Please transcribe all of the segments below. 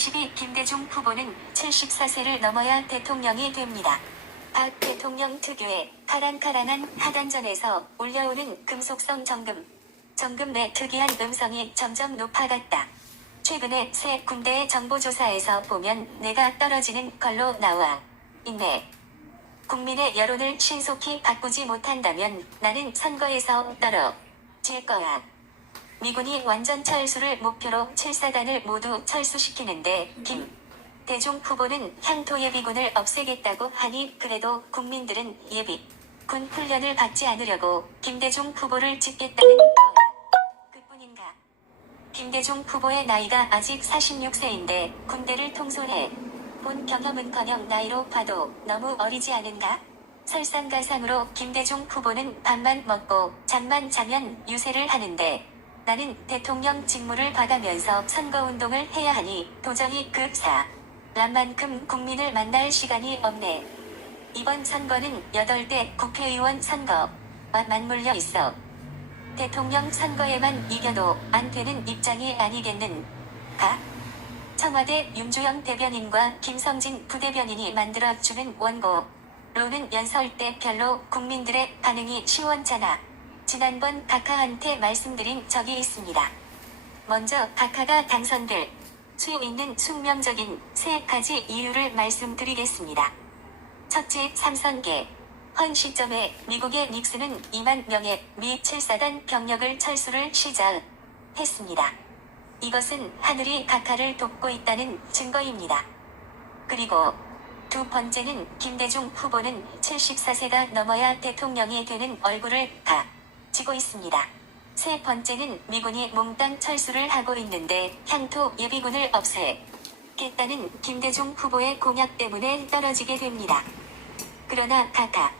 2022 김대중 후보는 74세를 넘어야 대통령이 됩니다. 박 대통령 특유의 카랑카랑한 하단전에서 울려오는 금속성 정금 내 특이한 음성이 점점 높아갔다. 최근에 새 군대의 정보조사에서 보면 내가 떨어지는 걸로 나와 있네. 국민의 여론을 신속히 바꾸지 못한다면 나는 선거에서 떨어질 거야. 미군이 완전 철수를 목표로 7사단을 모두 철수시키는데 김대중 후보는 향토 예비군을 없애겠다고 하니 그래도 국민들은 예비군 훈련을 받지 않으려고 김대중 후보를 찍겠다는 거야. 그뿐인가. 김대중 후보의 나이가 아직 46세인데 군대를 통솔해 본 경험은커녕 나이로 봐도 너무 어리지 않은가? 설상가상으로 김대중 후보는 밥만 먹고 잠만 자면 유세를 하는데 나는 대통령 직무를 봐가면서 선거운동을 해야 하니 도저히 그 사람만큼 국민을 만날 시간이 없네. 이번 선거는 8대 국회의원 선거와 맞물려 있어. 대통령 선거에만 이겨도 안 되는 입장이 아니겠는가? 청와대 윤주영 대변인과 김성진 부대변인이 만들어주는 원고로는 연설 때 별로 국민들의 반응이 시원찮아. 지난번 각하한테 말씀드린 적이 있습니다. 먼저 각하가 당선될 수 있는 숙명적인 3가지 이유를 말씀드리겠습니다. 첫째, 삼선계. 헌 시점에 미국의 닉슨은 2만 명의 미 7사단 병력을 철수를 시작했습니다. 이것은 하늘이 각하를 돕고 있다는 증거입니다. 그리고 두 번째는 김대중 후보는 74세가 넘어야 대통령이 되는 얼굴을 가지고 있습니다. 세 번째는 미군이 몽땅 철수를 하고 있는데 향토 예비군을 없애겠다는 김대중 후보의 공약 때문에 떨어지게 됩니다. 그러나 각하,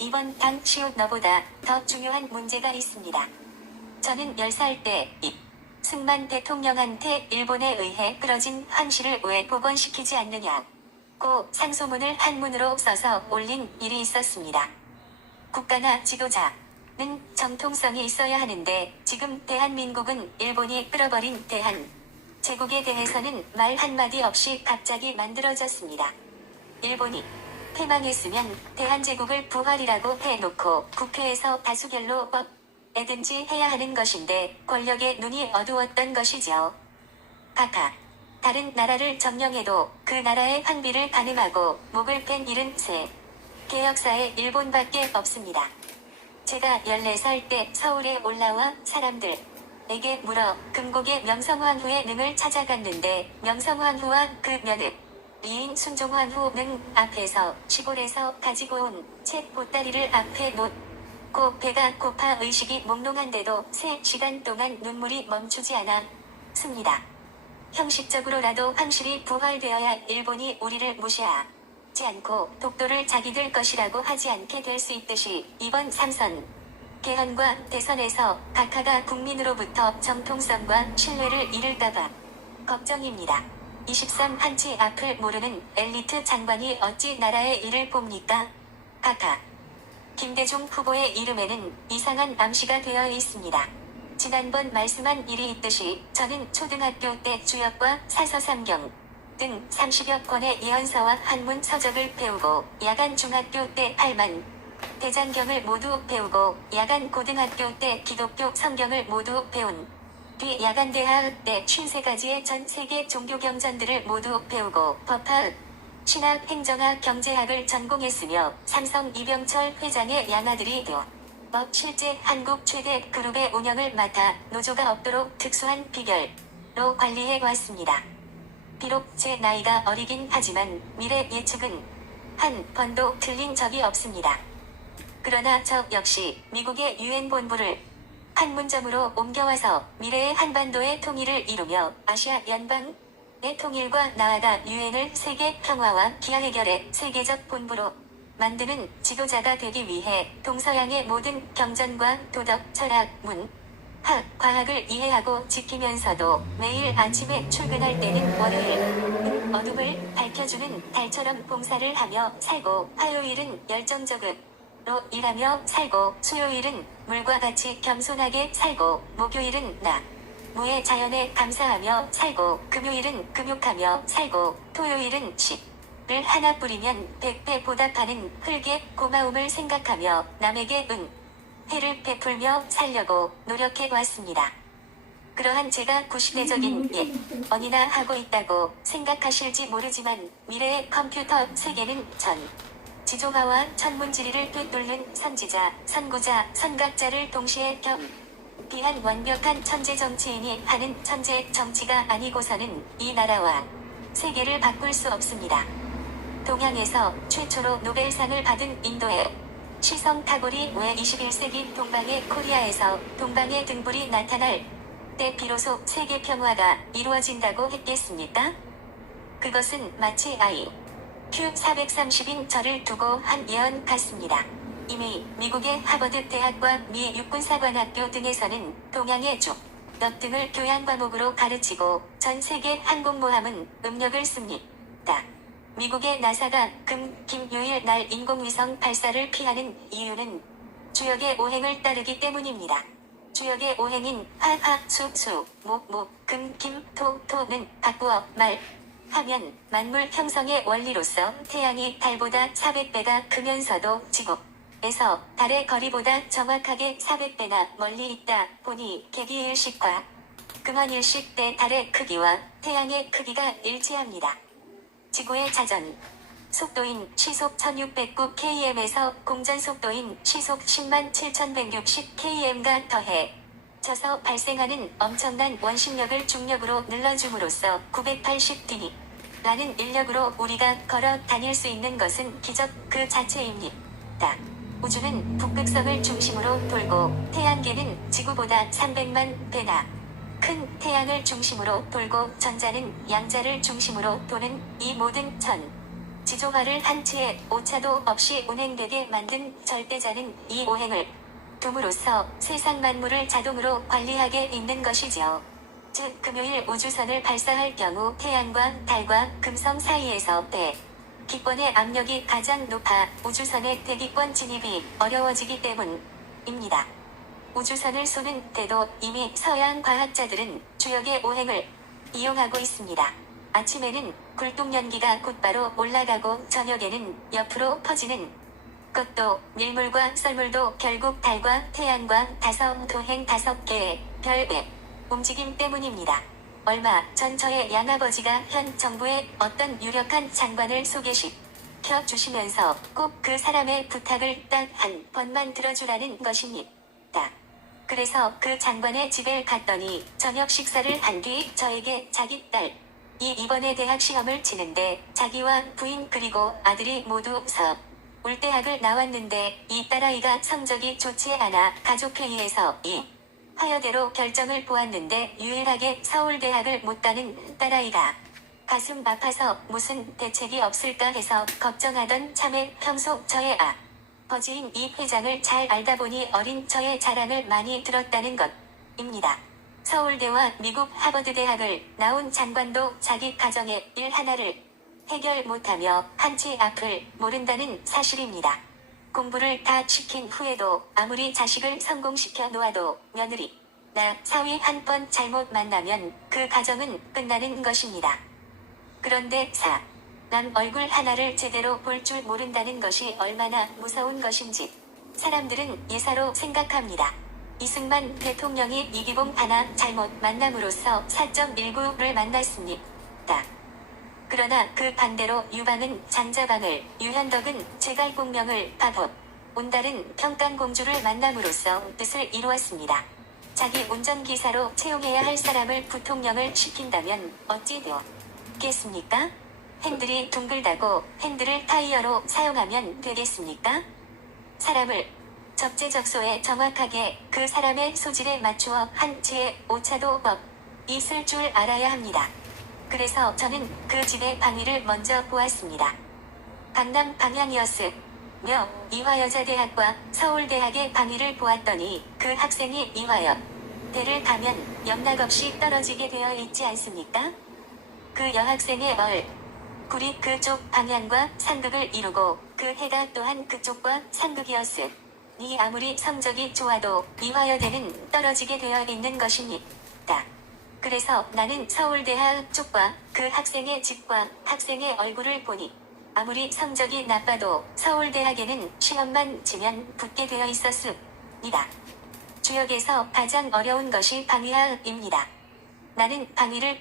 이번 당 시옷 너보다 더 중요한 문제가 있습니다. 저는 10살 때 승만 대통령한테 일본에 의해 끌어진 황실을 왜 복원시키지 않느냐고 상소문을 한문으로 써서 올린 일이 있었습니다. 국가나 지도자는 정통성이 있어야 하는데 지금 대한민국은 일본이 끌어버린 대한제국에 대해서는 말 한마디 없이 갑자기 만들어졌습니다. 일본이 패망했으면 대한제국을 부활이라고 해놓고 국회에서 다수결로 법에든지 해야 하는 것인데 권력의 눈이 어두웠던 것이죠. 각하, 다른 나라를 점령해도 그 나라의 황비를 가늠하고 목을 뺀 일은 세계 역사에 일본밖에 없습니다. 제가 14살 때 서울에 올라와 사람들에게 물어 금곡의 명성황후의 능을 찾아갔는데 명성황후와 그 며느리인 순종황후는 앞에서 시골에서 가지고 온 책 보따리를 앞에 놓고 배가 고파 의식이 몽롱한데도 3시간 동안 눈물이 멈추지 않았습니다. 형식적으로라도 황실이 부활되어야 일본이 우리를 무시하지 않고 독도를 자기들 것이라고 하지 않게 될 수 있듯이 이번 3선 개헌과 대선에서 각하가 국민으로부터 정통성과 신뢰를 잃을까봐 걱정입니다. 23 한치 앞을 모르는 엘리트 장관이 어찌 나라의 일을 봅니까? 각하. 김대중 후보의 이름에는 이상한 암시가 되어 있습니다. 지난번 말씀한 일이 있듯이 저는 초등학교 때 주역과 사서삼경 등 30여 권의 예언서와 한문 서적을 배우고 야간 중학교 때 8만 대장경을 모두 배우고 야간 고등학교 때 기독교 성경을 모두 배운 뒤 야간 대학 때 53가지의 전 세계 종교 경전들을 모두 배우고 법학, 신학, 행정학, 경제학을 전공했으며 삼성 이병철 회장의 양아들이 되어 실제 한국 최대 그룹의 운영을 맡아 노조가 없도록 특수한 비결로 관리해 왔습니다. 비록 제 나이가 어리긴 하지만 미래 예측은 한 번도 틀린 적이 없습니다. 그러나 저 역시 미국의 유엔 본부를 판문점으로 옮겨와서 미래의 한반도의 통일을 이루며 아시아 연방의 통일과 나아가 유엔을 세계 평화와 기아 해결의 세계적 본부로 만드는 지도자가 되기 위해 동서양의 모든 경전과 도덕, 철학, 문, 학, 과학을 이해하고 지키면서도 매일 아침에 출근할 때는 월요일은 어둠을 밝혀주는 달처럼 봉사를 하며 살고 화요일은 열정적으로 일하며 살고 수요일은 물과 같이 겸손하게 살고 목요일은 나 무의 자연에 감사하며 살고, 금요일은 금욕하며 살고, 토요일은 씨를 하나 뿌리면 100배 보답하는 흙의 고마움을 생각하며 남에게 해를 베풀며 살려고 노력해 왔습니다. 그러한 제가 구시대적인 언이나 하고 있다고 생각하실지 모르지만 미래의 컴퓨터 세계는 지조화와 천문지리를 꿰뚫는 선지자, 선구자, 선각자를 동시에 비한 완벽한 천재 정치인이 하는 천재 정치가 아니고서는 이 나라와 세계를 바꿀 수 없습니다. 동양에서 최초로 노벨상을 받은 인도의 시성 타골이 왜 21세기 동방의 코리아에서 동방의 등불이 나타날 때 비로소 세계 평화가 이루어진다고 했겠습니까? 그것은 마치 IQ 430인 저를 두고 한 예언 같습니다. 이미 미국의 하버드 대학과 미 육군사관학교 등에서는 동양의 역 등을 교양 과목으로 가르치고 전 세계 항공모함은 음력을 씁니다. 미국의 나사가 금, 요일 날 인공위성 발사를 피하는 이유는 주역의 오행을 따르기 때문입니다. 주역의 오행인 화, 수, 목, 금, 김, 토는 바꾸어 하면 만물 형성의 원리로서 태양이 달보다 400배가 크면서도 지구에서 달의 거리보다 정확하게 400배나 멀리 있다 보니 개기일식과 금환일식 때 달의 크기와 태양의 크기가 일치합니다. 지구의 자전 속도인 시속 1609km에서 공전 속도인 시속 107,160km가 더해져서 발생하는 엄청난 원심력을 중력으로 늘려줌으로써 980d니 라는 인력으로 우리가 걸어 다닐 수 있는 것은 기적 그 자체입니다. 우주는 북극성을 중심으로 돌고 태양계는 지구보다 300만 배나 큰 태양을 중심으로 돌고 전자는 양자를 중심으로 도는 이 모든 지조화를 한치의 오차도 없이 운행되게 만든 절대자는 이 오행을 둠으로써 세상 만물을 자동으로 관리하게 있는 것이지요. 즉 금요일 우주선을 발사할 경우 태양과 달과 금성 사이에서 기권의 압력이 가장 높아 우주선의 대기권 진입이 어려워지기 때문입니다. 우주선을 쏘는 때도 이미 서양 과학자들은 주역의 오행을 이용하고 있습니다. 아침에는 굴뚝연기가 곧바로 올라가고 저녁에는 옆으로 퍼지는 것도 밀물과 썰물도 결국 달과 태양과 도행 5개의 별의 움직임 때문입니다. 얼마 전 저의 양아버지가 현 정부의 어떤 유력한 장관을 소개시켜 주시면서 꼭 그 사람의 부탁을 딱 한 번만 들어주라는 것입니다. 그래서 그 장관의 집에 갔더니 저녁 식사를 한 뒤 저에게 자기 딸이 이번에 대학 시험을 치는데 자기와 부인 그리고 아들이 모두 서울대학을 나왔는데 이 딸아이가 성적이 좋지 않아 가족회의에서 하여대로 결정을 보았는데 유일하게 서울대학을 못 가는 딸아이가 가슴 아파서 무슨 대책이 없을까 해서 걱정하던 참에 평소 저의 아버지인 이 회장을 잘 알다 보니 어린 저의 자랑을 많이 들었다는 것입니다. 서울대와 미국 하버드 대학을 나온 장관도 자기 가정의 일 하나를 해결 못하며 한치 앞을 모른다는 사실입니다. 공부를 다 시킨 후에도 아무리 자식을 성공시켜 놓아도 며느리나 사위 한 번 잘못 만나면 그 가정은 끝나는 것입니다. 그런데 남 얼굴 하나를 제대로 볼 줄 모른다는 것이 얼마나 무서운 것인지 사람들은 예사로 생각합니다. 이승만 대통령이 이기봉 하나 잘못 만남으로써 4.19를 만났습니다. 그러나 그 반대로 유방은 장자방을, 유현덕은 제갈공명을, 바보, 온달은 평강공주를 만남으로써 뜻을 이루었습니다. 자기 운전기사로 채용해야 할 사람을 부통령을 시킨다면 어찌 되겠습니까? 핸들이 둥글다고 핸들을 타이어로 사용하면 되겠습니까? 사람을 적재적소에 정확하게 그 사람의 소질에 맞추어 한치의 오차도 있을 줄 알아야 합니다. 그래서 저는 그 집의 방위를 먼저 보았습니다. 강남 방향이었으며 이화여자대학과 서울대학의 방위를 보았더니 그 학생이 이화여대를 가면 영락없이 떨어지게 되어 있지 않습니까? 그 여학생의 얼굴이 그쪽 방향과 상극을 이루고 그 해가 또한 그쪽과 상극이었으니 아무리 성적이 좋아도 이화여대는 떨어지게 되어 있는 것입니다. 그래서 나는 서울대학 쪽과 그 학생의 집과 학생의 얼굴을 보니 아무리 성적이 나빠도 서울대학에는 시험만 치면 붙게 되어 있었습니다. 주역에서 가장 어려운 것이 방위학입니다. 나는 방위를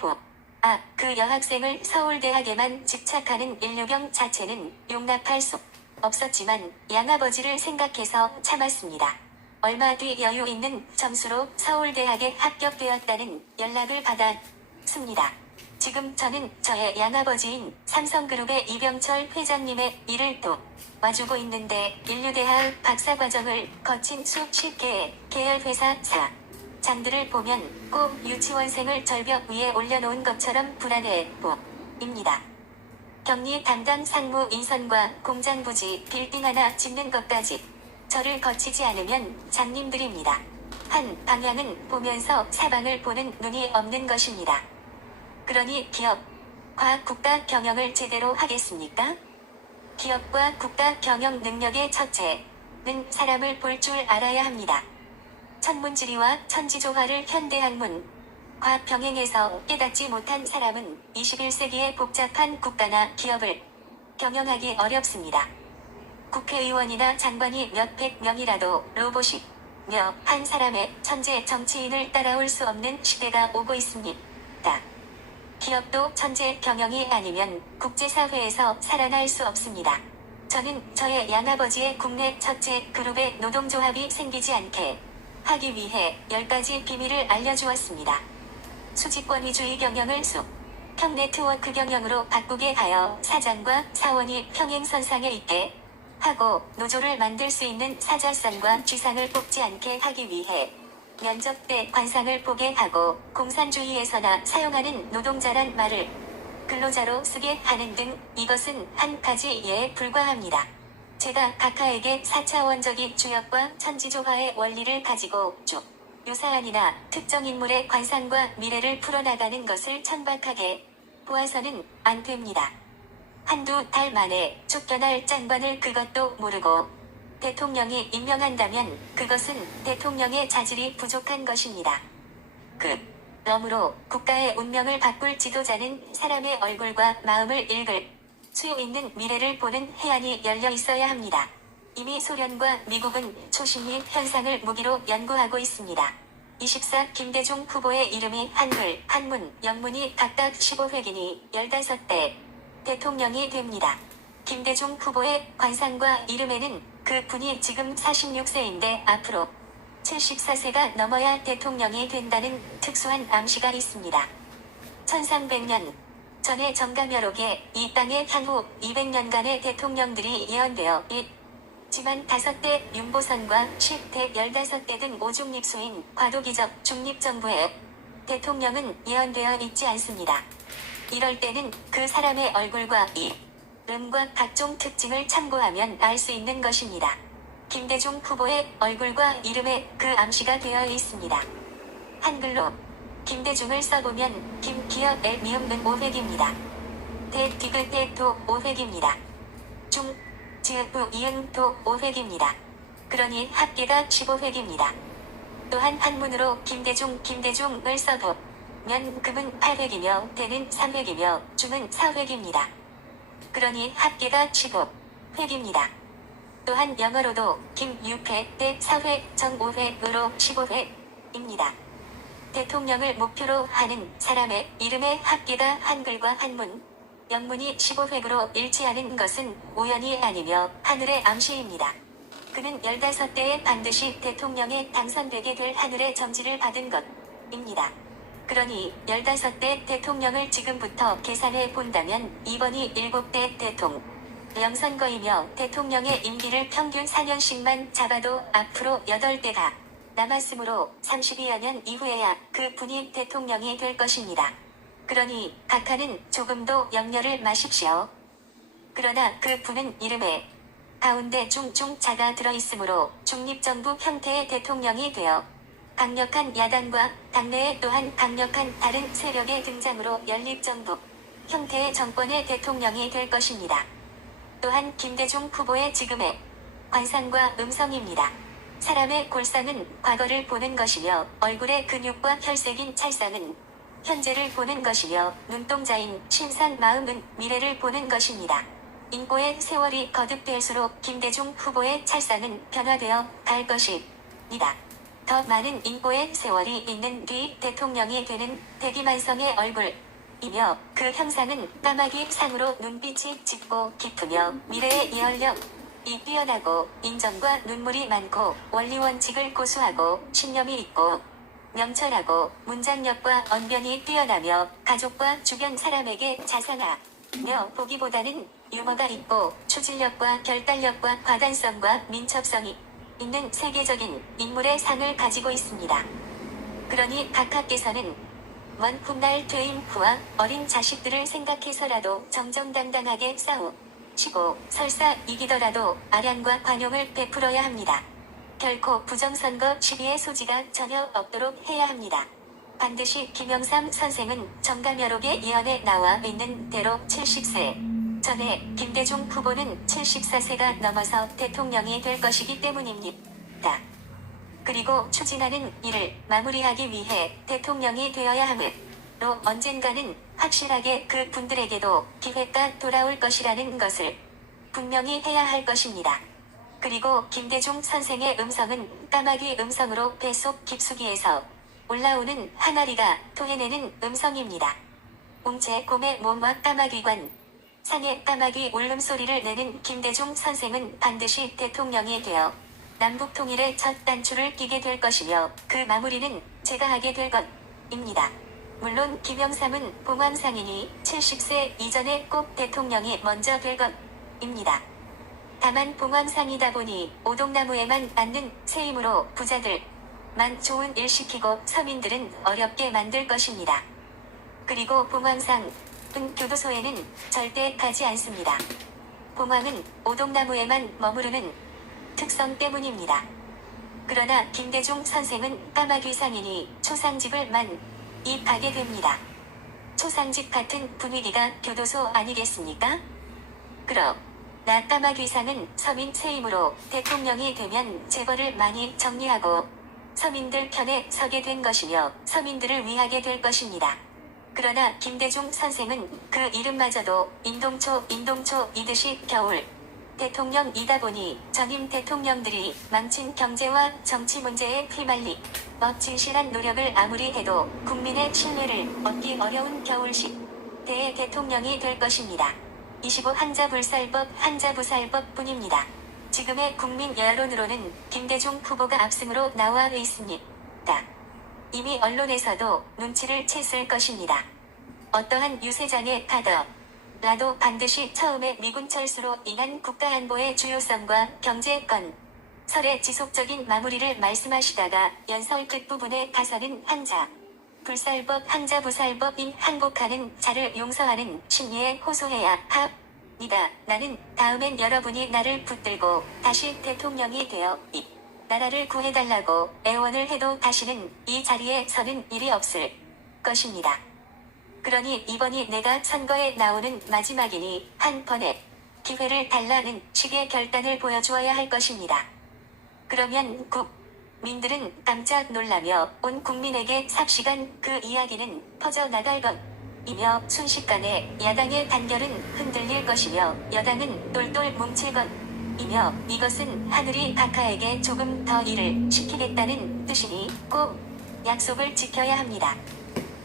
그 여학생을 서울대학에만 집착하는 인류경 자체는 용납할 수 없었지만 양아버지를 생각해서 참았습니다. 얼마 뒤 여유 있는 점수로 서울대학에 합격되었다는 연락을 받았습니다. 지금 저는 저의 양아버지인 삼성그룹의 이병철 회장님의 일을 도와주고 있는데 인류대학 박사과정을 거친 수십 개의 계열회사 사장들을 보면 꼭 유치원생을 절벽 위에 올려놓은 것처럼 불안해 보입니다. 격리 담당 상무 인선과 공장 부지 빌딩 하나 짓는 것까지 저를 거치지 않으면 장님들입니다. 한 방향은 보면서 사방을 보는 눈이 없는 것입니다. 그러니 기업과 국가 경영을 제대로 하겠습니까? 기업과 국가 경영 능력의 첫째는 사람을 볼 줄 알아야 합니다. 천문지리와 천지조화를 현대학문과 병행해서 깨닫지 못한 사람은 21세기의 복잡한 국가나 기업을 경영하기 어렵습니다. 국회의원이나 장관이 몇백 명이라도 로봇이며 한 사람의 천재 정치인을 따라올 수 없는 시대가 오고 있습니다. 기업도 천재 경영이 아니면 국제사회에서 살아날 수 없습니다. 저는 저의 양아버지의 국내 첫째 그룹의 노동조합이 생기지 않게 하기 위해 10가지 비밀을 알려주었습니다. 수직권 위주의 경영을 수평 네트워크 경영으로 바꾸게 하여 사장과 사원이 평행선상에 있게 하고 노조를 만들 수 있는 사절선과 쥐상을 뽑지 않게 하기 위해 면접 때 관상을 보게 하고 공산주의에서나 사용하는 노동자란 말을 근로자로 쓰게 하는 등 이것은 한 가지 예에 불과합니다. 제가 각하에게 4차원적인 주역과 천지조화의 원리를 가지고 쭉 유사한이나 특정 인물의 관상과 미래를 풀어나가는 것을 천박하게 보아서는 안 됩니다. 한두 달 만에 쫓겨날 장관을 그것도 모르고 대통령이 임명한다면 그것은 대통령의 자질이 부족한 것입니다. 그러므로 국가의 운명을 바꿀 지도자는 사람의 얼굴과 마음을 읽을 수 있는 미래를 보는 해안이 열려 있어야 합니다. 이미 소련과 미국은 초신일 현상을 무기로 연구하고 있습니다. 24 김대중 후보의 이름이 한글, 한문, 영문이 각각 15획이니 15대 대통령이 됩니다. 김대중 후보의 관상과 이름에는 그 분이 지금 46세인데 앞으로 74세가 넘어야 대통령이 된다는 특수한 암시가 있습니다. 1300년 전에 정감여록에 이 땅의 향후 200년간의 대통령들이 예언되어 있지만 5대 윤보선과 10대 15대 등 오중립수인 과도기적 중립정부의 대통령은 예언되어 있지 않습니다. 이럴 때는 그 사람의 얼굴과 이름과 각종 특징을 참고하면 알 수 있는 것입니다. 김대중 후보의 얼굴과 이름에 그 암시가 되어 있습니다. 한글로 김대중을 써보면 김, 기역, 엘, 미음은 5획입니다. 대, 디귿, 대, 도 5획입니다. 중, 지, 부, 이응, 도 5획입니다. 그러니 합계가 15획입니다. 또한 한문으로 김대중을 써보면 금은 8획이며 대는 3획이며 중은 4획입니다. 그러니 합계가 15획입니다. 또한 영어로도 김 6회, 대 4회, 정 5회으로 15회입니다. 대통령을 목표로 하는 사람의 이름의 합계가 한글과 한문, 영문이 15획으로 일치하는 것은 우연이 아니며 하늘의 암시입니다. 그는 15대에 반드시 대통령에 당선되게 될 하늘의 점지를 받은 것입니다. 그러니 15대 대통령을 지금부터 계산해 본다면 이번이 7대 대통령 선거이며 대통령의 임기를 평균 4년씩만 잡아도 앞으로 8대가 남았으므로 32여 년 이후에야 그 분이 대통령이 될 것입니다. 그러니 각하는 조금도 염려를 마십시오. 그러나 그 분은 이름에 가운데 중자가 들어있으므로 중립정부 형태의 대통령이 되어 강력한 야당과 당내에 또한 강력한 다른 세력의 등장으로 연립정부 형태의 정권의 대통령이 될 것입니다. 또한 김대중 후보의 지금의 관상과 음성입니다. 사람의 골상은 과거를 보는 것이며 얼굴의 근육과 혈색인 찰상은 현재를 보는 것이며 눈동자인 신상 마음은 미래를 보는 것입니다. 인고의 세월이 거듭될수록 김대중 후보의 찰상은 변화되어 갈 것입니다. 더 많은 인고의 세월이 있는 뒤 대통령이 되는 대기만성의 얼굴이며 그 형상은 까마귀 상으로 눈빛이 짙고 깊으며 미래의 이열력이 뛰어나고 인정과 눈물이 많고 원리원칙을 고수하고 신념이 있고 명철하고 문장력과 언변이 뛰어나며 가족과 주변 사람에게 자상하며 보기보다는 유머가 있고 추진력과 결단력과 과단성과 민첩성이 있는 세계적인 인물의 상을 가지고 있습니다. 그러니 각하께서는 먼 훗날 퇴임 후와 어린 자식들을 생각해서라도 정정당당하게 싸우시고 설사 이기더라도 아량과 관용을 베풀어야 합니다. 결코 부정선거 시비의 소지가 전혀 없도록 해야 합니다. 반드시 김영삼 선생은 정가묘록의 예언에 나와 있는 대로 70세 전에 김대중 후보는 74세가 넘어서 대통령이 될 것이기 때문입니다. 그리고 추진하는 일을 마무리하기 위해 대통령이 되어야 하므로 언젠가는 확실하게 그 분들에게도 기회가 돌아올 것이라는 것을 분명히 해야 할 것입니다. 그리고 김대중 선생의 음성은 까마귀 음성으로 뱃속 깊숙이에서 올라오는 항아리가 토해내는 음성입니다. 웅체 곰의 몸과 까마귀관 상의 까마귀 울음소리를 내는 김대중 선생은 반드시 대통령이 되어 남북통일의 첫 단추를 끼게 될 것이며 그 마무리는 제가 하게 될 것입니다. 물론 김영삼은 봉황상이니 70세 이전에 꼭 대통령이 먼저 될 것입니다. 다만 봉황상이다 보니 오동나무에만 앉는 세임으로 부자들만 좋은 일 시키고 서민들은 어렵게 만들 것입니다. 그리고 봉황상은 교도소에는 절대 가지 않습니다. 봉황은 오동나무에만 머무르는 특성 때문입니다. 그러나 김대중 선생은 까마귀상이니 초상집을만 가게 됩니다. 초상집 같은 분위기가 교도소 아니겠습니까? 그러나 까마귀상은 서민 세임으로 대통령이 되면 재벌을 많이 정리하고 서민들 편에 서게 된 것이며 서민들을 위하게 될 것입니다. 그러나 김대중 선생은 그 이름마저도 인동초이듯이 겨울 대통령이다 보니 전임 대통령들이 망친 경제와 정치 문제에 휘말리 진실한 노력을 아무리 해도 국민의 신뢰를 얻기 어려운 겨울식 대의 대통령이 될 것입니다. 25 한자불살법 한자부살법 뿐입니다. 지금의 국민 여론으로는 김대중 후보가 압승으로 나와 있습니다. 이미 언론에서도 눈치를 챘을 것입니다. 어떠한 유세장에 가더라도 반드시 처음에 미군 철수로 인한 국가안보의 주요성과 경제권 설의 지속적인 마무리를 말씀하시다가 연설 끝부분에 가서는 한자부살법인 항복하는 자를 용서하는 심리에 호소해야 합니다. 나는 다음엔 여러분이 나를 붙들고 다시 대통령이 되어 이 나라를 구해달라고 애원을 해도 다시는 이 자리에 서는 일이 없을 것입니다. 그러니 이번이 내가 선거에 나오는 마지막이니 한 번의 기회를 달라는 식의 결단을 보여주어야 할 것입니다. 그러면 국민들은 깜짝 놀라며 온 국민에게 삽시간 그 이야기는 퍼져나갈 것이며 순식간에 야당의 단결은 흔들릴 것이며 여당은 똘똘 뭉칠 것이며 이것은 하늘이 각하에게 조금 더 일을 시키겠다는 뜻이니 꼭 약속을 지켜야 합니다.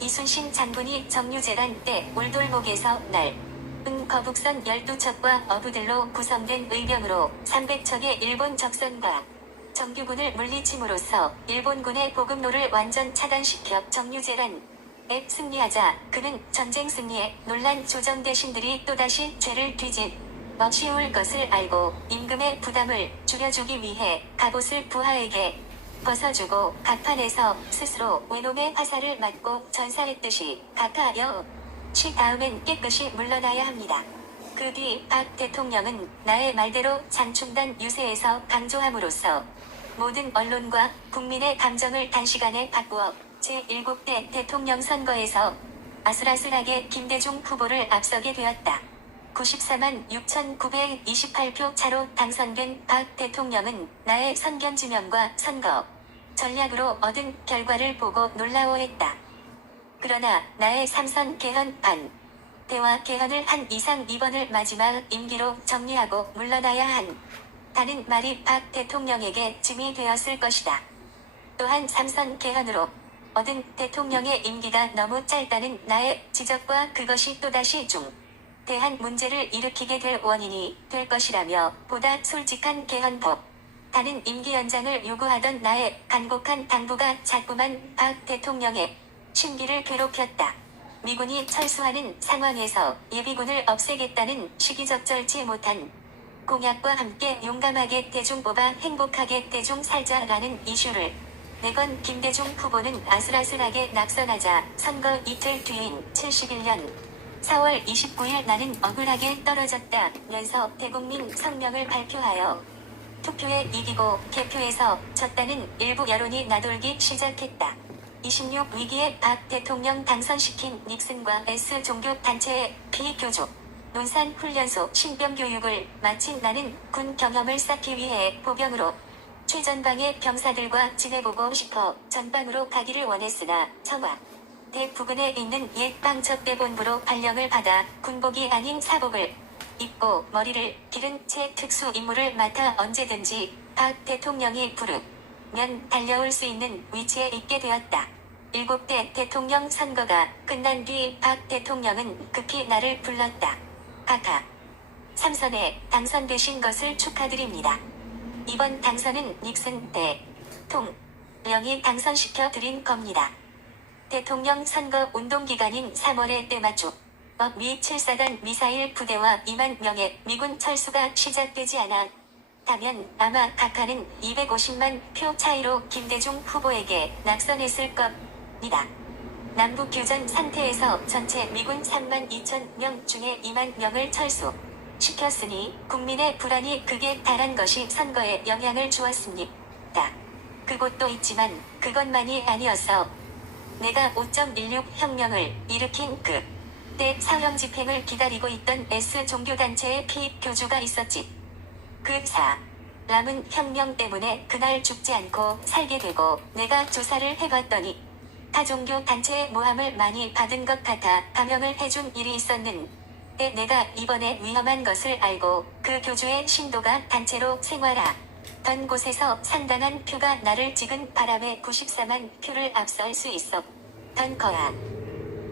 이순신 장군이 정유재란 때 울돌목에서 은 거북선 12척과 어부들로 구성된 의병으로 300척의 일본 적선과 정규군을 물리침으로써 일본군의 보급로를 완전 차단시켜 정유재란에 승리하자 그는 전쟁 승리에 놀란 조정 대신들이 또다시 죄를 쉬울 것을 알고 임금의 부담을 줄여주기 위해 갑옷을 부하에게 벗어주고 각판에서 스스로 외놈의 화살을 맞고 전사했듯이 각하여 다음엔 깨끗이 물러나야 합니다. 그 뒤 박 대통령은 나의 말대로 장충단 유세에서 강조함으로써 모든 언론과 국민의 감정을 단시간에 바꾸어 제7대 대통령 선거에서 아슬아슬하게 김대중 후보를 앞서게 되었다. 94만 6,928표 차로 당선된 박 대통령은 나의 선견지명과 선거 전략으로 얻은 결과를 보고 놀라워했다. 그러나 나의 삼선 개헌 반 대화 개헌을 한 이상 이번을 마지막 임기로 정리하고 물러나야 한다는 말이 박 대통령에게 짐이 되었을 것이다. 또한 삼선 개헌으로 얻은 대통령의 임기가 너무 짧다는 나의 지적과 그것이 또다시 대한 문제를 일으키게 될 원인이 될 것이라며 보다 솔직한 개헌법 다른 임기 연장을 요구하던 나의 간곡한 당부가 자꾸만 박 대통령의 심기를 괴롭혔다. 미군이 철수하는 상황에서 예비군을 없애겠다는 시기적절치 못한 공약과 함께 용감하게 대중 뽑아 행복하게 대중 살자라는 이슈를 내건 김대중 후보는 아슬아슬하게 낙선하자 선거 이틀 뒤인 71년 4월 29일 나는 억울하게 떨어졌다면서 대국민 성명을 발표하여 투표에 이기고 개표에서 졌다는 일부 여론이 나돌기 시작했다. 26 위기에 박 대통령 당선시킨 닉슨과 S 종교단체의 비교조 논산훈련소 신병교육을 마친 나는 군 경험을 쌓기 위해 보병으로 최전방의 병사들과 지내보고 싶어 전방으로 가기를 원했으나 청와대 부근에 있는 옛 방첩대본부로 발령을 받아 군복이 아닌 사복을 입고 머리를 기른 채 특수 임무를 맡아 언제든지 박 대통령이 부르면 달려올 수 있는 위치에 있게 되었다. 7대 대통령 선거가 끝난 뒤 박 대통령은 급히 나를 불렀다. 각하, 3선에 당선되신 것을 축하드립니다. 이번 당선은 닉슨 대통령이 당선시켜 드린 겁니다. 대통령 선거 운동 기간인 3월에 때맞춰 미 7사단 미사일 부대와 2만 명의 미군 철수가 시작되지 않았다면 아마 각하는 250만 표 차이로 김대중 후보에게 낙선했을 겁니다. 남북 교전 상태에서 전체 미군 3만 2천 명 중에 2만 명을 철수시켰으니 국민의 불안이 극에 달한 것이 선거에 영향을 주었습니다. 그것도 있지만 그것만이 아니었어. 내가 5.16 혁명을 일으킨 그때 사형 집행을 기다리고 있던 S 종교단체의 피입 교주가 있었지. 그 사람은 혁명 때문에 그날 죽지 않고 살게 되고 내가 조사를 해봤더니 타종교 단체의 모함을 많이 받은 것 같아 감형을 해준 일이 있었는데 내가 이번에 위험한 것을 알고 그 교주의 신도가 단체로 생활하던 곳에서 상당한 표가 나를 찍은 바람에 94만 표를 앞설 수 있었던 거야.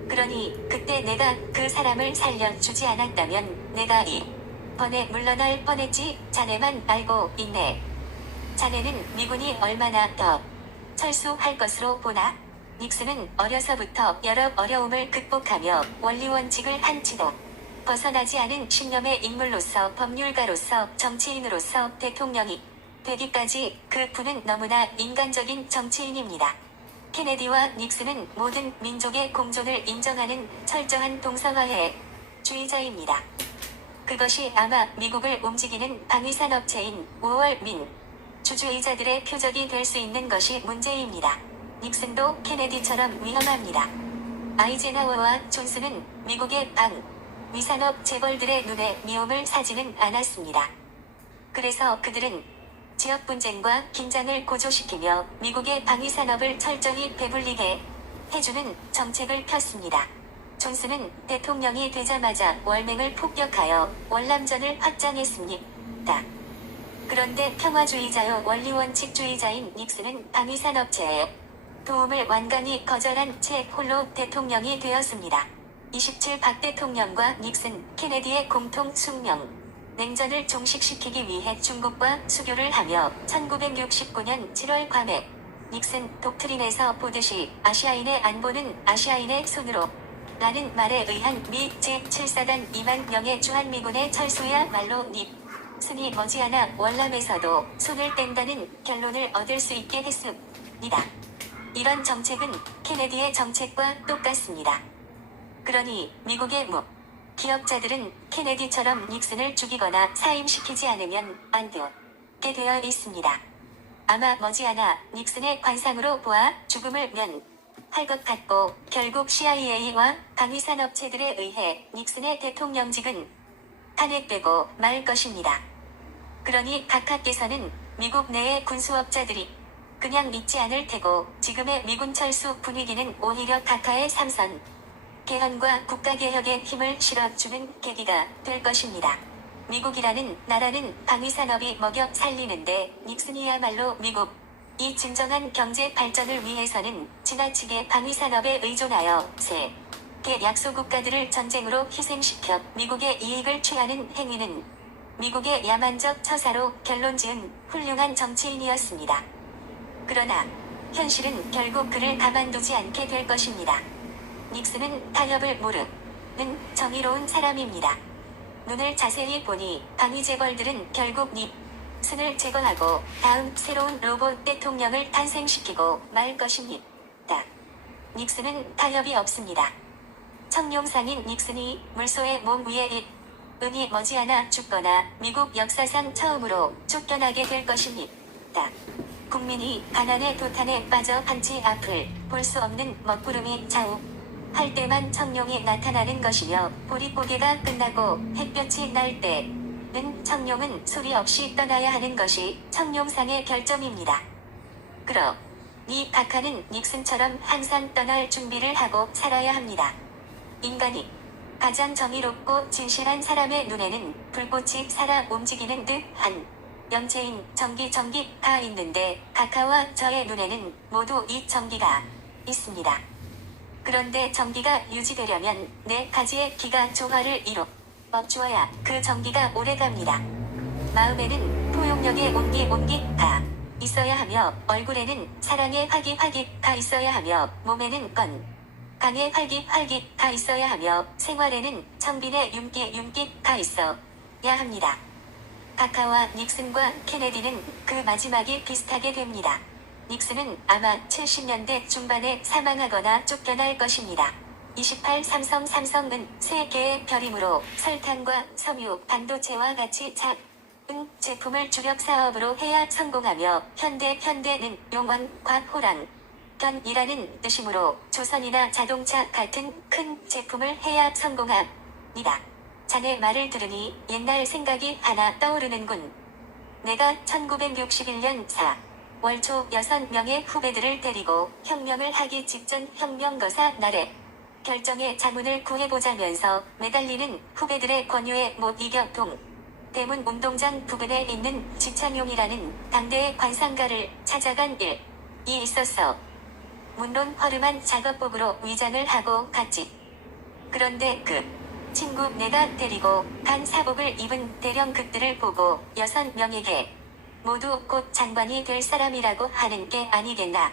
그러니 그때 내가 그 사람을 살려주지 않았다면 내가 이번에 물러날 뻔했지. 자네만 알고 있네. 자네는 미군이 얼마나 더 철수할 것으로 보나? 닉슨은 어려서부터 여러 어려움을 극복하며 원리원칙을 한치도 벗어나지 않은 신념의 인물로서 법률가로서 정치인으로서 대통령이 되기까지 그 분은 너무나 인간적인 정치인입니다. 케네디와 닉슨은 모든 민족의 공존을 인정하는 철저한 동성화해 주의자입니다. 그것이 아마 미국을 움직이는 방위산업체인 5월 민주주의자들의 표적이 될 수 있는 것이 문제입니다. 닉슨도 케네디처럼 위험합니다. 아이젠하워와 존슨은 미국의 방위산업 재벌들의 눈에 미움을 사지는 않았습니다. 그래서 그들은 지역 분쟁과 긴장을 고조시키며 미국의 방위산업을 철저히 배불리게 해주는 정책을 폈습니다. 존슨은 대통령이 되자마자 월맹을 폭격하여 월남전을 확장했습니다. 그런데 평화주의자요 원리원칙주의자인 닉슨은 방위산업체에 도움을 완강히 거절한 채 홀로 대통령이 되었습니다. 27 박 대통령과 닉슨, 케네디의 공통 숙명. 냉전을 종식시키기 위해 중국과 수교를 하며 1969년 7월 괌에 닉슨 독트린에서 보듯이 아시아인의 안보는 아시아인의 손으로 라는 말에 의한 미 제7사단 2만 명의 주한미군의 철수야말로 닉슨이 머지않아 월남에서도 손을 뗀다는 결론을 얻을 수 있게 했습니다. 이런 정책은 케네디의 정책과 똑같습니다. 그러니 미국의 기업자들은 케네디처럼 닉슨을 죽이거나 사임시키지 않으면 안 되게 되어 있습니다. 아마 머지않아 닉슨의 관상으로 보아 죽음을 면할 것 같고 결국 CIA와 방위산업체들에 의해 닉슨의 대통령직은 탄핵되고 말 것입니다. 그러니 각하께서는 미국 내의 군수업자들이 그냥 있지 않을 테고 지금의 미군 철수 분위기는 오히려 카카의 삼선 개헌과 국가개혁에 힘을 실어주는 계기가 될 것입니다. 미국이라는 나라는 방위산업이 먹여 살리는데 닉슨이야말로 미국 이 진정한 경제 발전을 위해서는 지나치게 방위산업에 의존하여 세계 약소국가들을 전쟁으로 희생시켜 미국의 이익을 취하는 행위는 미국의 야만적 처사로 결론지은 훌륭한 정치인이었습니다. 그러나 현실은 결국 그를 가만두지 않게 될 것입니다. 닉슨은 타협을 모르는 정의로운 사람입니다. 눈을 자세히 보니 방위재벌들은 결국 닉슨을 제거하고 다음 새로운 로봇 대통령을 탄생시키고 말 것입니다. 닉슨은 타협이 없습니다. 청룡상인 닉슨이 물소의 몸 위에 은이 머지않아 죽거나 미국 역사상 처음으로 쫓겨나게 될 것입니다. 국민이 가난의 도탄에 빠져 한치 앞을 볼 수 없는 먹구름이 좌우할 때만 청룡이 나타나는 것이며 보릿고개가 끝나고 햇볕이 날 때는 청룡은 소리 없이 떠나야 하는 것이 청룡상의 결점입니다. 그러니 카카는 닉슨처럼 항상 떠날 준비를 하고 살아야 합니다. 인간이 가장 정의롭고 진실한 사람의 눈에는 불꽃이 살아 움직이는 듯한 염체인 전기가 있는데 카카와 저의 눈에는 모두 이 전기가 있습니다. 그런데 전기가 유지되려면 네 가지의 기가 조화를 이뤄 주어야 그 전기가 오래갑니다. 마음에는 포용력의 온기가 있어야 하며 얼굴에는 사랑의 화기가 있어야 하며 몸에는 강의 활기가 있어야 하며 생활에는 청빈의 윤기가 있어야 합니다. 카카와 닉슨과 케네디는 그 마지막이 비슷하게 됩니다. 닉슨은 아마 70년대 중반에 사망하거나 쫓겨날 것입니다. 28삼성은 세 개의 별이므로 설탕과 섬유, 반도체와 같이 작은 제품을 주력 사업으로 해야 성공하며 현대는 용왕과 호랑 견이라는 뜻이므로 조선이나 자동차 같은 큰 제품을 해야 성공합니다. 자네 말을 들으니 옛날 생각이 하나 떠오르는군. 내가 1961년 4월 초 6명의 후배들을 데리고 혁명을 하기 직전 혁명거사 날에 결정의 자문을 구해보자면서 매달리는 후배들의 권유에 못 이겨 대문 운동장 부근에 있는 지창용이라는 당대의 관상가를 찾아간 일이 있었어. 물론 허름한 작업복으로 위장을 하고 갔지. 그런데 그 친구 내가 데리고 간 사복을 입은 대령극들을 보고 6명에게 모두 곧 장관이 될 사람이라고 하는 게 아니겠나.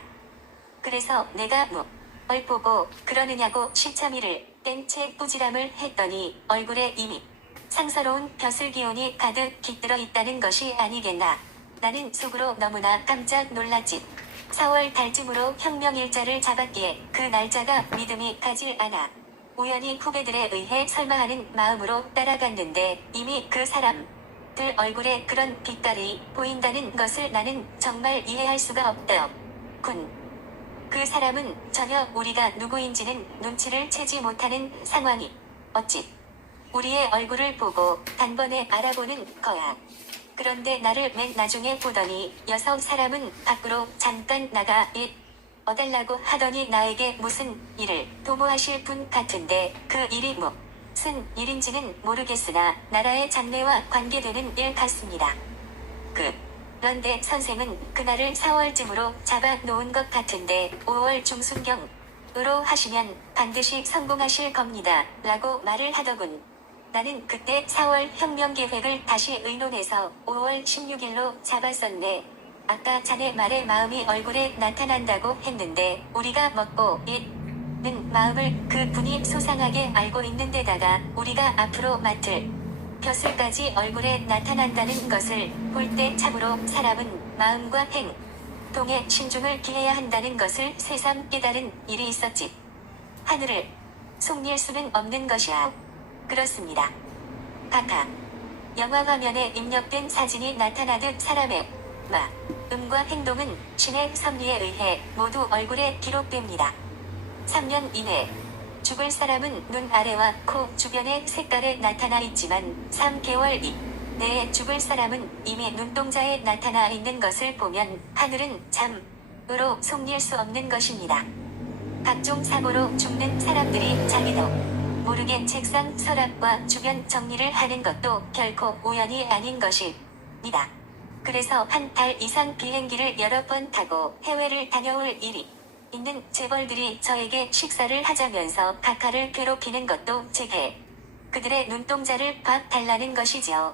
그래서 내가 뭘 보고 그러느냐고 시참이를 땡 채 꾸지람을 했더니 얼굴에 이미 상서로운 벼슬 기운이 가득 깃들어 있다는 것이 아니겠나. 나는 속으로 너무나 깜짝 놀랐지. 4월 달쯤으로 혁명 일자를 잡았기에 그 날짜가 믿음이 가질 않아 우연히 후배들에 의해 설마하는 마음으로 따라갔는데 이미 그 사람들 얼굴에 그런 빛깔이 보인다는 것을 나는 정말 이해할 수가 없더군. 그 사람은 전혀 우리가 누구인지는 눈치를 채지 못하는 상황이 어찌 우리의 얼굴을 보고 단번에 알아보는 거야. 그런데 나를 맨 나중에 보더니 6사람은 밖으로 잠깐 나가 어달라고 하더니 나에게 무슨 일을 도모하실 분 같은데 그 일이 무슨 일인지는 모르겠으나 나라의 장래와 관계되는 일 같습니다. 그런데 선생은 그날을 4월쯤으로 잡아 놓은 것 같은데 5월 중순경으로 하시면 반드시 성공하실 겁니다. 라고 말을 하더군. 나는 그때 4월 혁명 계획을 다시 의논해서 5월 16일로 잡았었네. 아까 자네 말에 마음이 얼굴에 나타난다고 했는데 우리가 먹고 있는 마음을 그 분이 소상하게 알고 있는데다가 우리가 앞으로 맡을 벼슬까지 얼굴에 나타난다는 것을 볼 때 참으로 사람은 마음과 행동에 신중을 기해야 한다는 것을 새삼 깨달은 일이 있었지. 하늘을 속일 수는 없는 것이야. 그렇습니다. 카카. 영화 화면에 입력된 사진이 나타나듯 사람의 마음과 행동은 신의 섭리에 의해 모두 얼굴에 기록됩니다. 3년 이내 죽을 사람은 눈 아래와 코 주변의 색깔에 나타나 있지만 3개월 이내에 죽을 사람은 이미 눈동자에 나타나 있는 것을 보면 하늘은 참 으로 속일 수 없는 것입니다. 각종 사고로 죽는 사람들이 자기도 모르게 책상 서랍과 주변 정리를 하는 것도 결코 우연이 아닌 것입니다. 그래서 한 달 이상 비행기를 여러 번 타고 해외를 다녀올 일이 있는 재벌들이 저에게 식사를 하자면서 카카를 괴롭히는 것도 제게 그들의 눈동자를 박 달라는 것이지요.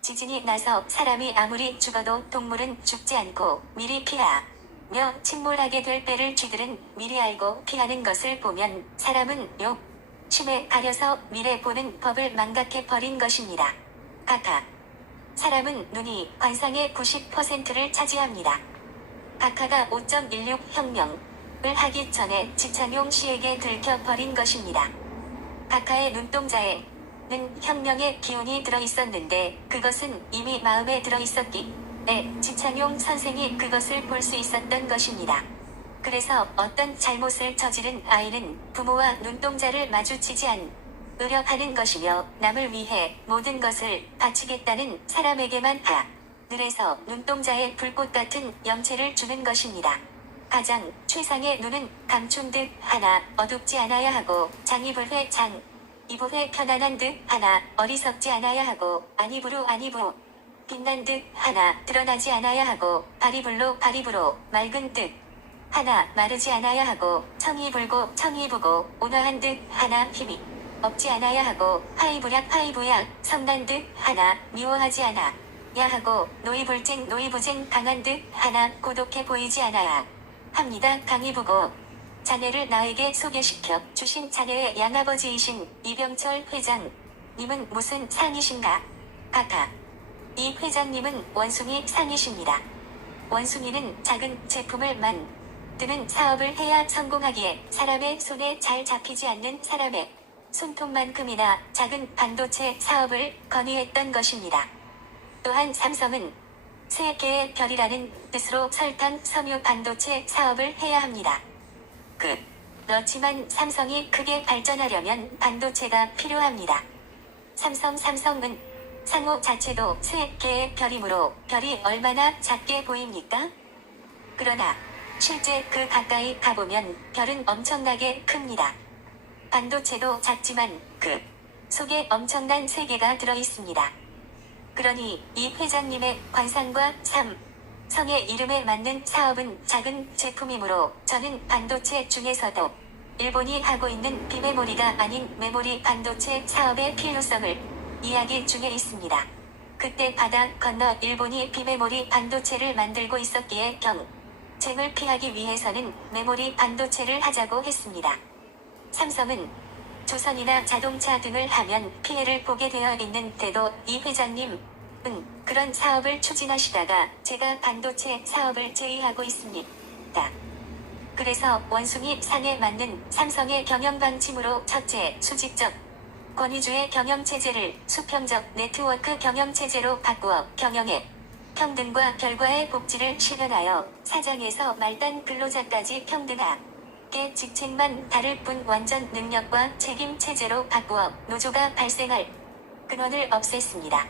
지진이 나서 사람이 아무리 죽어도 동물은 죽지 않고 미리 피하며 침몰하게 될 배를 쥐들은 미리 알고 피하는 것을 보면 사람은 욕심에 가려서 미래 보는 법을 망각해 버린 것입니다. 카카. 사람은 눈이 관상의 90%를 차지합니다. 카카가 5.16 혁명을 하기 전에 지창용 씨에게 들켜버린 것입니다. 카카의 눈동자에는 혁명의 기운이 들어있었는데 그것은 이미 마음에 들어있었기에 지창용 선생이 그것을 볼 수 있었던 것입니다. 그래서 어떤 잘못을 저지른 아이는 부모와 눈동자를 마주치지 않으려 하는 것이며 남을 위해 모든 것을 바치겠다는 사람에게만 하늘에서 눈동자에 불꽃 같은 영체를 주는 것입니다. 가장 최상의 눈은 감춘 듯 하나 어둡지 않아야 하고 장이불회 이불회 편안한 듯 하나 어리석지 않아야 하고 안이부로 빛난 듯 하나 드러나지 않아야 하고 바리불로 맑은 듯 하나 마르지 않아야 하고 청이 불고 청이 부고 온화한 듯 하나 힘이 없지 않아야 하고 화이부약 성난 듯 하나 미워하지 않아야 하고 노이불쟁 강한 듯 하나 고독해 보이지 않아야 합니다. 강희부고 자네를 나에게 소개시켜 주신 자네의 양아버지이신 이병철 회장님은 무슨 상이신가? 카카. 이 회장님은 원숭이 상이십니다. 원숭이는 작은 제품을 만드는 사업을 해야 성공하기에 사람의 손에 잘 잡히지 않는 사람의 손톱만큼이나 작은 반도체 사업을 건의했던 것입니다. 또한 삼성은 세 개의 별이라는 뜻으로 설탕 섬유 반도체 사업을 해야 합니다. 그렇지만 삼성이 크게 발전하려면 반도체가 필요합니다. 삼성은 상호 자체도 세 개의 별이므로 별이 얼마나 작게 보입니까? 그러나 실제 그 가까이 가보면 별은 엄청나게 큽니다. 반도체도 작지만 그 속에 엄청난 세계가 들어있습니다. 그러니 이 회장님의 관상과 삼성의 이름에 맞는 사업은 작은 제품이므로 저는 반도체 중에서도 일본이 하고 있는 비메모리가 아닌 메모리 반도체 사업의 필요성을 이야기 중에 있습니다. 그때 바다 건너 일본이 비메모리 반도체를 만들고 있었기에 경쟁을 피하기 위해서는 메모리 반도체를 하자고 했습니다. 삼성은 조선이나 자동차 등을 하면 피해를 보게 되어 있는데도 이 회장님은 그런 사업을 추진하시다가 제가 반도체 사업을 제의하고 있습니다. 그래서 원숭이 상에 맞는 삼성의 경영방침으로 첫째, 수직적 권위주의 경영체제를 수평적 네트워크 경영체제로 바꾸어 경영의 평등과 결과의 복지를 실현하여 사장에서 말단 근로자까지 평등하게 직책만 다를 뿐 완전 능력과 책임 체제로 바꾸어 노조가 발생할 근원을 없앴습니다.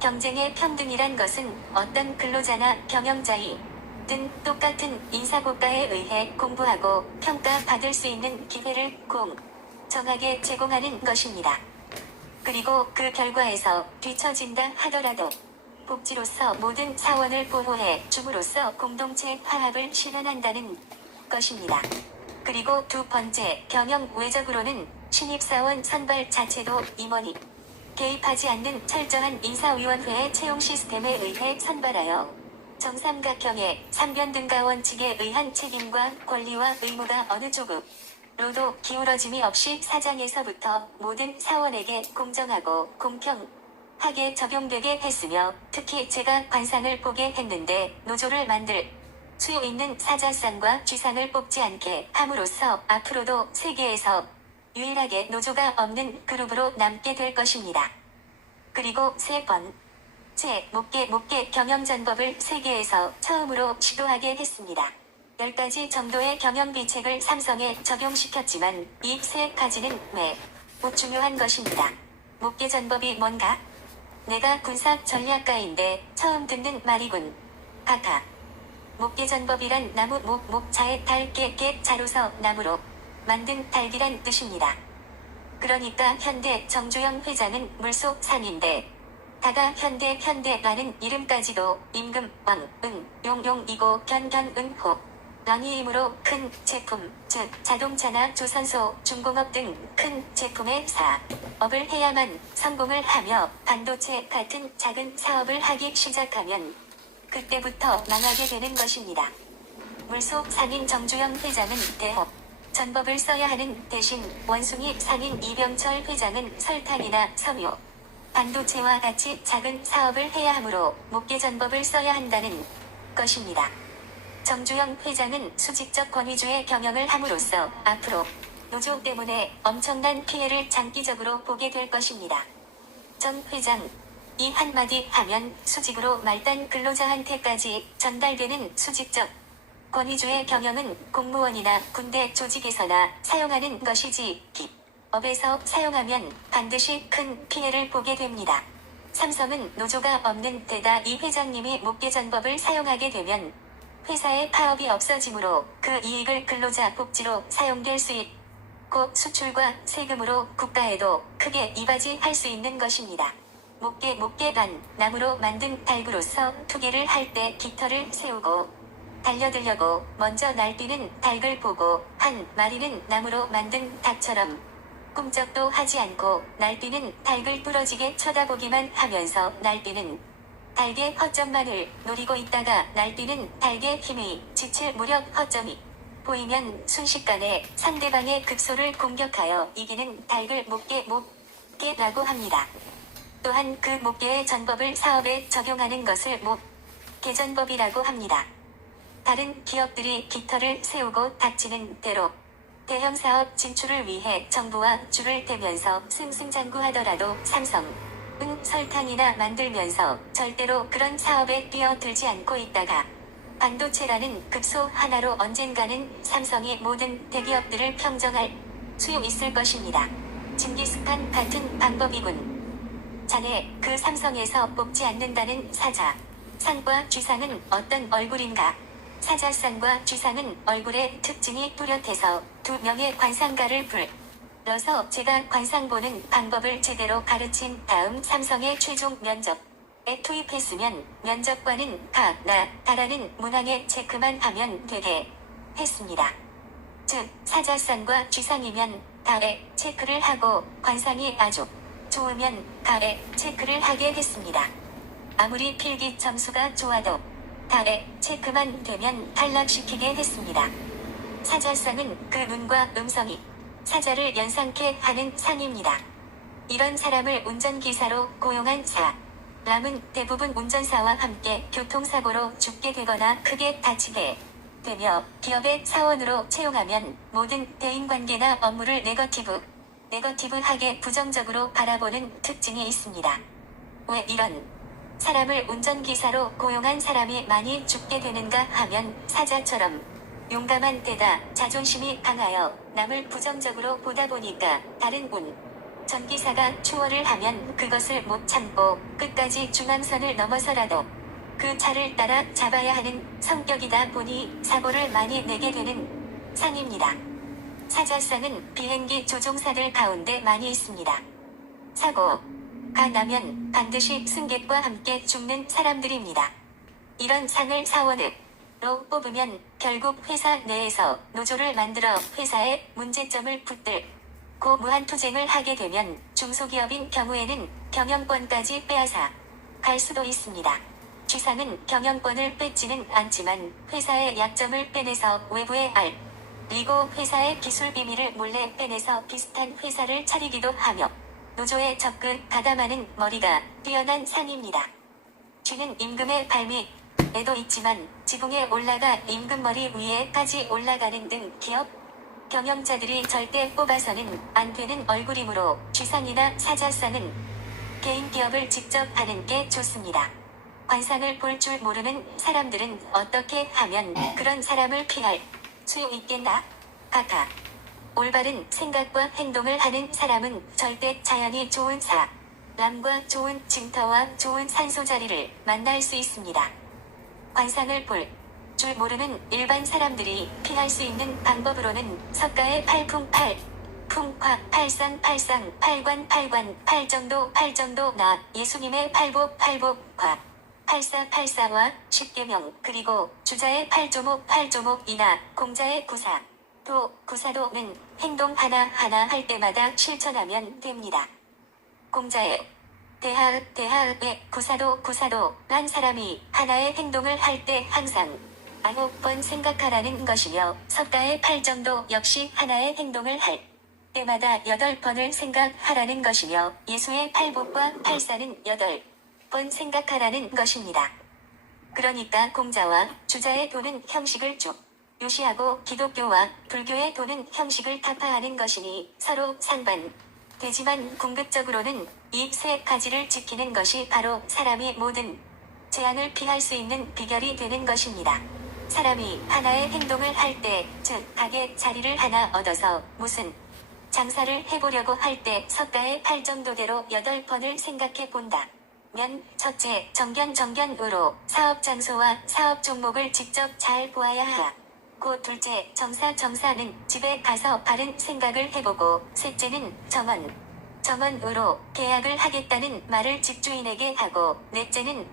경쟁의 평등이란 것은 어떤 근로자나 경영자이든 똑같은 인사고과에 의해 공부하고 평가받을 수 있는 기회를 공정하게 제공하는 것입니다. 그리고 그 결과에서 뒤처진다 하더라도 복지로서 모든 사원을 보호해 줌으로써 공동체 화합을 실현한다는 것입니다. 그리고 두 번째, 경영 외적으로는 신입사원 선발 자체도 임원이 개입하지 않는 철저한 인사위원회의 채용 시스템에 의해 선발하여 정삼각형의 삼변등가 원칙에 의한 책임과 권리와 의무가 어느 조급로도 기울어짐이 없이 사장에서부터 모든 사원에게 공정하고 공평하게 적용되게 했으며 특히 제가 관상을 보게 했는데 노조를 만들 수 있는 사자상과 쥐상을 뽑지 않게 함으로써 앞으로도 세계에서 유일하게 노조가 없는 그룹으로 남게 될 것입니다. 그리고 세 번째, 목계 경영전법을 세계에서 처음으로 시도하게 했습니다. 10가지 정도의 경영비책을 삼성에 적용시켰지만 이 세 가지는 매우 중요한 것입니다. 목계전법이 뭔가? 내가 군사 전략가인데 처음 듣는 말이군. 카카. 목계전법이란 나무 목자의 달깨 자로서 나무로 만든 달기란 뜻입니다. 그러니까 현대 정주영 회장은 물속 상인데 다가 현대라는 이름까지도 임금, 왕, 용이고 견은호, 왕이이므로 큰 제품, 즉 자동차나 조선소, 중공업 등 큰 제품의 사업을 해야만 성공을 하며 반도체 같은 작은 사업을 하기 시작하면 그때부터 망하게 되는 것입니다. 물속 상인 정주영 회장은 대업 전법을 써야 하는 대신 원숭이 상인 이병철 회장은 설탕이나 섬유, 반도체와 같이 작은 사업을 해야 하므로 목계전법을 써야 한다는 것입니다. 정주영 회장은 수직적 권위주의 경영을 함으로써 앞으로 노조 때문에 엄청난 피해를 장기적으로 보게 될 것입니다. 정 회장, 이 한마디 하면 수직으로 말단 근로자한테까지 전달되는 수직적 권위주의 경영은 공무원이나 군대 조직에서나 사용하는 것이지 기업에서 사용하면 반드시 큰 피해를 보게 됩니다. 삼성은 노조가 없는 데다 이 회장님이 목계전법을 사용하게 되면 회사의 파업이 없어지므로 그 이익을 근로자 복지로 사용될 수 있고 수출과 세금으로 국가에도 크게 이바지할 수 있는 것입니다. 목계란 나무로 만든 달구로서 투기를 할 때 깃털을 세우고 달려들려고 먼저 날뛰는 닭을 보고 한 마리는 나무로 만든 닭처럼 꿈쩍도 하지 않고 날뛰는 닭을 뚫어지게 쳐다보기만 하면서 날뛰는 닭의 허점만을 노리고 있다가 날뛰는 닭의 힘이 지칠 무렵 허점이 보이면 순식간에 상대방의 급소를 공격하여 이기는 닭을 목계라고 합니다. 또한 그 목계의 전법을 사업에 적용하는 것을 목계전법이라고 합니다. 다른 기업들이 깃털을 세우고 닥치는 대로 대형 사업 진출을 위해 정부와 줄을 대면서 승승장구하더라도 삼성은 설탕이나 만들면서 절대로 그런 사업에 뛰어들지 않고 있다가 반도체라는 급소 하나로 언젠가는 삼성이 모든 대기업들을 평정할 수 있을 것입니다. 징기스칸 같은 방법이군. 자네 그 삼성에서 뽑지 않는다는 사자상과 쥐상은 어떤 얼굴인가? 사자상과 쥐상은 얼굴의 특징이 뚜렷해서 두 명의 관상가를 불러서 제가 관상 보는 방법을 제대로 가르친 다음 삼성의 최종 면접에 투입했으면 면접관은 다라는 문항에 체크만 하면 되게 했습니다. 즉 사자상과 쥐상이면 다에 체크를 하고 관상이 아주 좋으면 다에 체크를 하게 했습니다. 아무리 필기 점수가 좋아도 다에 체크만 되면 탈락시키게 했습니다. 사자상은 그 눈과 음성이 사자를 연상케 하는 상입니다. 이런 사람을 운전기사로 고용한 사람은 대부분 운전사와 함께 교통사고로 죽게 되거나 크게 다치게 되며 기업의 사원으로 채용하면 모든 대인관계나 업무를 네거티브하게 부정적으로 바라보는 특징이 있습니다. 왜 이런 사람을 운전기사로 고용한 사람이 많이 죽게 되는가 하면 사자처럼 용감한 데다 자존심이 강하여 남을 부정적으로 보다 보니까 다른 운전기사가 추월을 하면 그것을 못 참고 끝까지 중앙선을 넘어서라도 그 차를 따라 잡아야 하는 성격이다 보니 사고를 많이 내게 되는 상입니다. 사자상은 비행기 조종사들 가운데 많이 있습니다. 사고가 나면 반드시 승객과 함께 죽는 사람들입니다. 이런 상을 사원으로 뽑으면 결국 회사 내에서 노조를 만들어 회사의 문제점을 붙들고 무한투쟁을 하게 되면 중소기업인 경우에는 경영권까지 빼앗아 갈 수도 있습니다. 쥐상은 경영권을 뺏지는 않지만 회사의 약점을 빼내서 외부에 알리고 회사의 기술 비밀을 몰래 빼내서 비슷한 회사를 차리기도 하며 노조에 적극 가담하는 머리가 뛰어난 상입니다. 쥐는 임금의 발밑에도 있지만 지붕에 올라가 임금 머리 위에까지 올라가는 등 기업 경영자들이 절대 뽑아서는 안 되는 얼굴이므로 쥐상이나 사자상은 개인 기업을 직접 하는 게 좋습니다. 관상을 볼 줄 모르는 사람들은 어떻게 하면 그런 사람을 피할 수 있겠나? 같아. 올바른 생각과 행동을 하는 사람은 절대 자연이 좋은 사람과 좋은 징터와 좋은 산소 자리를 만날 수 있습니다. 관상을 볼 줄 모르는 일반 사람들이 피할 수 있는 방법으로는 석가의 팔풍팔, 풍화, 팔상, 팔관, 팔정도, 나, 예수님의 팔복과, 팔사와 십계명, 그리고 주자의 팔조목이나 공자의 구사도는 행동 하나하나 할 때마다 실천하면 됩니다. 공자의 대하의 구사도란 사람이 하나의 행동을 할 때 항상 9번 생각하라는 것이며, 석가의 팔정도 역시 하나의 행동을 할 때마다 8번을 생각하라는 것이며, 예수의 팔복과 팔사는 8번 생각하라는 것입니다. 그러니까 공자와 주자의 도는 형식을 쭉 유시하고 기독교와 불교의 도는 형식을 타파하는 것이니 서로 상반되지만 궁극적으로는 이 세 가지를 지키는 것이 바로 사람이 모든 재앙을 피할 수 있는 비결이 되는 것입니다. 사람이 하나의 행동을 할 때, 즉 가게 자리를 하나 얻어서 무슨 장사를 해보려고 할 때 석가의 팔정도대로 8번을 생각해 본다. 면 첫째, 정견으로 사업 장소와 사업 종목을 직접 잘 보아야 하고, 둘째, 정사는 집에 가서 바른 생각을 해보고, 셋째는 정언으로 계약을 하겠다는 말을 집주인에게 하고, 넷째는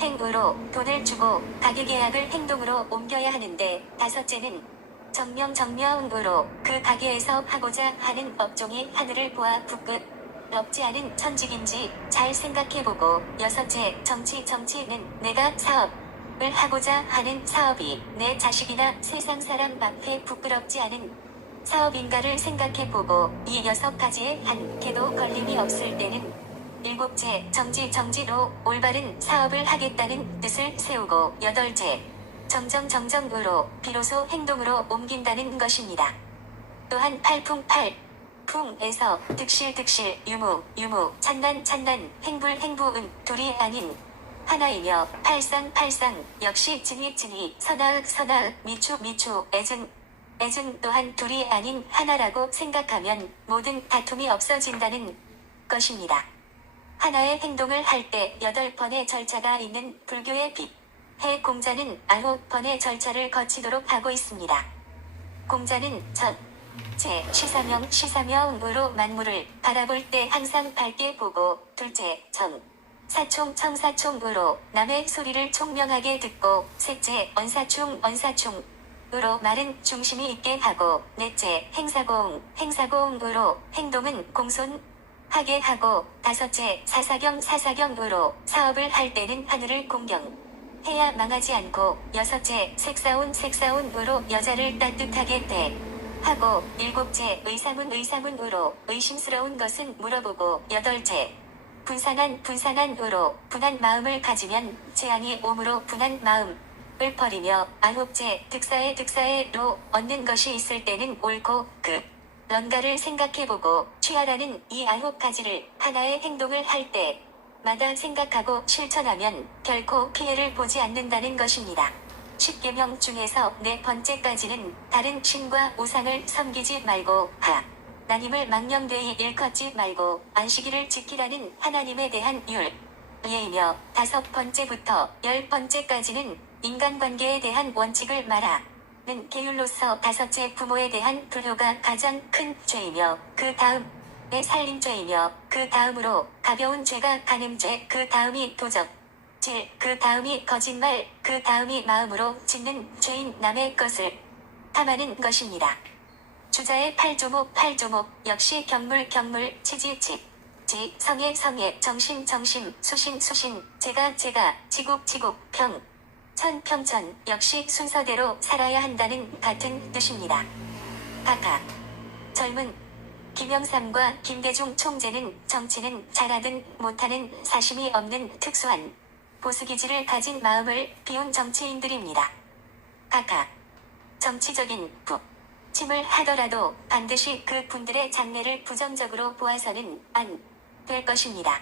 행으로 돈을 주고 가게 계약을 행동으로 옮겨야 하는데, 다섯째는 정명으로 그 가게에서 하고자 하는 업종이 하늘을 보아 부끄럽지 않은 천직인지 잘 생각해보고, 여섯째, 정치는 내가 사업을 하고자 하는 사업이 내 자식이나 세상 사람 앞에 부끄럽지 않은 사업인가를 생각해보고, 이 6가지에 한 개도 걸림이 없을 때는 일곱째, 정지로 올바른 사업을 하겠다는 뜻을 세우고, 여덟째, 정정으로 비로소 행동으로 옮긴다는 것입니다. 또한 풍에서 득실, 유무, 찬난, 행부은 둘이 아닌 하나이며, 팔상 역시 진이, 선악, 미추, 애증 또한 둘이 아닌 하나라고 생각하면 모든 다툼이 없어진다는 것입니다. 하나의 행동을 할 때 8번의 절차가 있는 불교의 빛의 공자는 9번의 절차를 거치도록 하고 있습니다. 공자는 첫째, 시사명으로 만물을 바라볼 때 항상 밝게 보고, 둘째, 청사총으로 남의 소리를 총명하게 듣고, 셋째, 언사충으로 말은 중심이 있게 하고, 넷째, 행사공으로 행동은 공손하게 하고, 다섯째, 사사경으로 사업을 할 때는 하늘을 공경해야 망하지 않고, 여섯째, 색사운으로 여자를 따뜻하게 대하고, 일곱째, 의사문으로 의심스러운 것은 물어보고, 여덟째, 분산한으로 분한 마음을 가지면 재앙이 오므로 분한 마음을 버리며, 아홉째, 득사에로 얻는 것이 있을 때는 옳고 그런가를 생각해보고 취하라는 이 9가지를 하나의 행동을 할 때마다 생각하고 실천하면 결코 피해를 보지 않는다는 것입니다. 십계명 중에서 4번째까지는 다른 신과 우상을 섬기지 말고 하나님을 망령되이 일컫지 말고 안식일을 지키라는 하나님에 대한 율예이며, 5번째부터 10번째까지는 인간관계에 대한 원칙을 말하는 계율로서, 5째, 부모에 대한 불효가 가장 큰 죄이며, 그 다음에 살림죄이며, 그 다음으로 가벼운 죄가 간음죄, 그 다음이 도적질, 그 다음이 거짓말, 그 다음이 마음으로 짓는 죄인 남의 것을 탐하는 것입니다. 주자의 팔조목 역시 경물, 치지, 성에, 정심, 수신, 제가, 지국, 평천 역시 순서대로 살아야 한다는 같은 뜻입니다. 각하, 젊은 김영삼과 김대중 총재는 정치는 잘하든 못하는 사심이 없는 특수한 보수기질을 가진 마음을 비운 정치인들입니다. 각하, 정치적인 부침을 하더라도 반드시 그 분들의 장래를 부정적으로 보아서는 안 될 것입니다.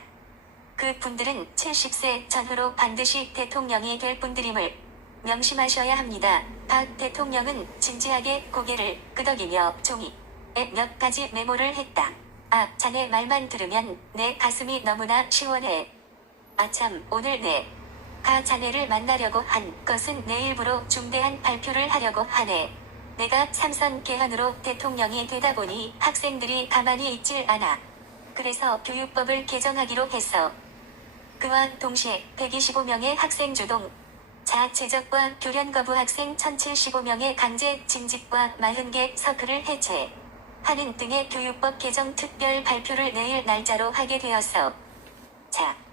그 분들은 70세 전후로 반드시 대통령이 될 분들임을 명심하셔야 합니다. 박 대통령은 진지하게 고개를 끄덕이며 종이에 몇 가지 메모를 했다. 아, 자네 말만 들으면 내 가슴이 너무나 시원해. 아참, 오늘 내 가 자네를 만나려고 한 것은 내일부로 중대한 발표를 하려고 하네. 내가 삼선 개헌으로 대통령이 되다 보니 학생들이 가만히 있질 않아. 그래서 교육법을 개정하기로 했어. 그와 동시에 125명의 학생 주동 자체적과 교련 거부 학생 1075명의 강제 징집과 40개 서클을 해체하는 등의 교육법 개정 특별 발표를 내일 날짜로 하게 되었어. 자.